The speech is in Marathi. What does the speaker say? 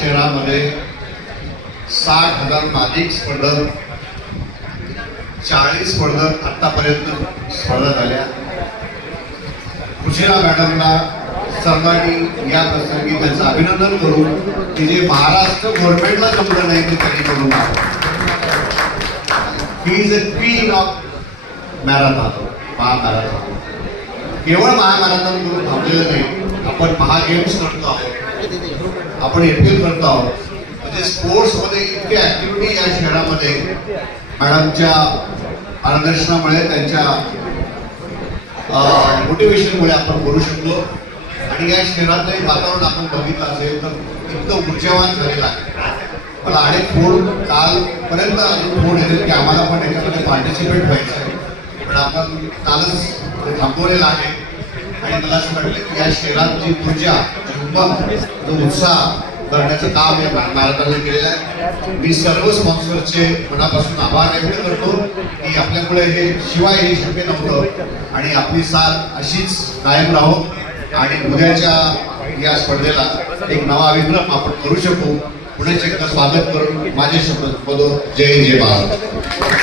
शहरामध्ये 60,000 अधिक स्पर्धक, 40 स्पर्धक आतापर्यंत स्पर्धा झाल्या. खुशीला मॅडमला सर्वांनी या प्रसंगी त्यांचं अभिनंदन करून की जे महाराष्ट्र गव्हर्नमेंटला जमलं नाही ते त्यांनी करून ही is a queen of marathon. महामॅरेथॉन केवळ महामॅरेथॉन करून थांबलेलं नाही, आपण महागेम्स करतो आहोत, आपण एपीएल करतो आहोत. म्हणजे स्पोर्ट्समध्ये इतकी ऍक्टिव्हिटी या शहरामध्ये मॅडमच्या मार्गदर्शनामुळे, त्यांच्या मोटिवेशनमुळे आपण करू शकलो. आणि या शहरातलं वातावरण आपण बघितलं असेल तर इतकं ऊर्जावान झालेलं आहे. मला अनेक फोन कालपर्यंत अजून फोन येतील की आम्हाला पण याच्यामध्ये पार्टिसिपेट व्हायचं आहे, पण आपण कालच थांबवलेलं आहे. आणि मला असं वाटलं की या शहरात जी ऊर्जा, जो उत्साह करण्याचं काम या मॅरेथॉनने केलेलं आहे. मी सर्व स्पॉन्सरचे मनापासून आभार व्यक्त करतो की आपल्यामुळे हे शिवाय हे शक्य नव्हतं. आणि आपली साथ अशीच कायम राहो आणि उद्याच्या या स्पर्धेला एक नवा विक्रम आपण करू शकू. पुण्याचे एकदा स्वागत करून माझे शब्द बोलतो. जय जय भारत.